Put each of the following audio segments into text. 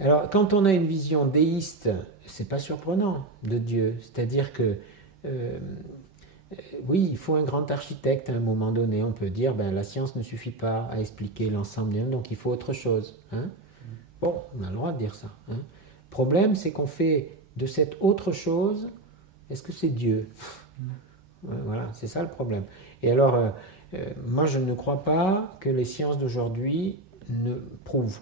Alors, quand on a une vision déiste, c'est pas surprenant de Dieu. C'est-à-dire que, euh, oui, il faut un grand architecte à un moment donné. On peut dire, ben, la science ne suffit pas à expliquer l'ensemble du monde, donc il faut autre chose. Hein. Bon, on a le droit de dire ça. Hein. Le problème, c'est qu'on fait de cette autre chose, est-ce que c'est Dieu? Voilà, c'est ça le problème. Et alors, moi, je ne crois pas que les sciences d'aujourd'hui ne prouvent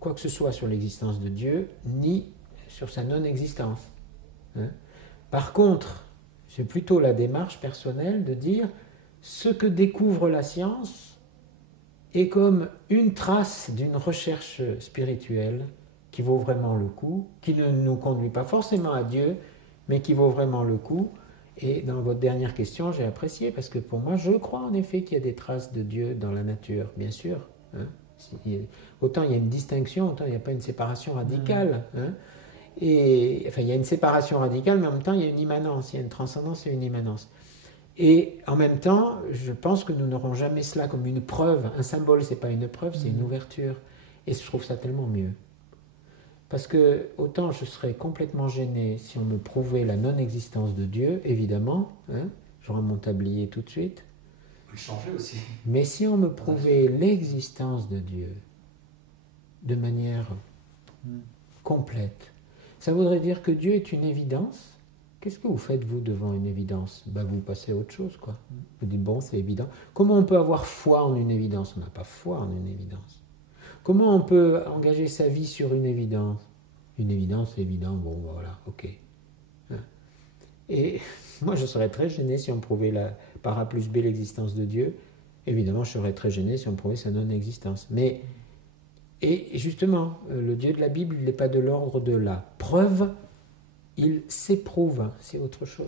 quoi que ce soit sur l'existence de Dieu, ni sur sa non-existence. Hein. Par contre, c'est plutôt la démarche personnelle de dire ce que découvre la science est comme une trace d'une recherche spirituelle qui vaut vraiment le coup, qui ne nous conduit pas forcément à Dieu, mais qui vaut vraiment le coup. Et dans votre dernière question, j'ai apprécié, parce que pour moi, je crois en effet qu'il y a des traces de Dieu dans la nature, bien sûr. Hein. Autant il y a une distinction, autant il n'y a pas une séparation radicale. Hein. Et, enfin, il y a une séparation radicale, mais en même temps, il y a une immanence, il y a une transcendance et une immanence. Et en même temps, je pense que nous n'aurons jamais cela comme une preuve. Un symbole, c'est pas une preuve, c'est une ouverture. Et je trouve ça tellement mieux. Parce que autant je serais complètement gêné si on me prouvait la non-existence de Dieu, évidemment, hein, j'aurais mon tablier tout de suite. On peut le changer aussi. Mais si on me prouvait l'existence de Dieu de manière complète, ça voudrait dire que Dieu est une évidence. Qu'est-ce que vous faites, vous, devant une évidence? Ben, vous passez à autre chose, quoi. Vous dites, bon, c'est évident. Comment on peut avoir foi en une évidence? On n'a pas foi en une évidence. Comment on peut engager sa vie sur une évidence? Une évidence, c'est évident, bon, voilà, ok. Hein. Et moi, je serais très gêné si on prouvait par A plus B l'existence de Dieu. Évidemment, je serais très gêné si on prouvait sa non-existence. Mais, et justement, le Dieu de la Bible, il n'est pas de l'ordre de la preuve, il s'éprouve, c'est autre chose.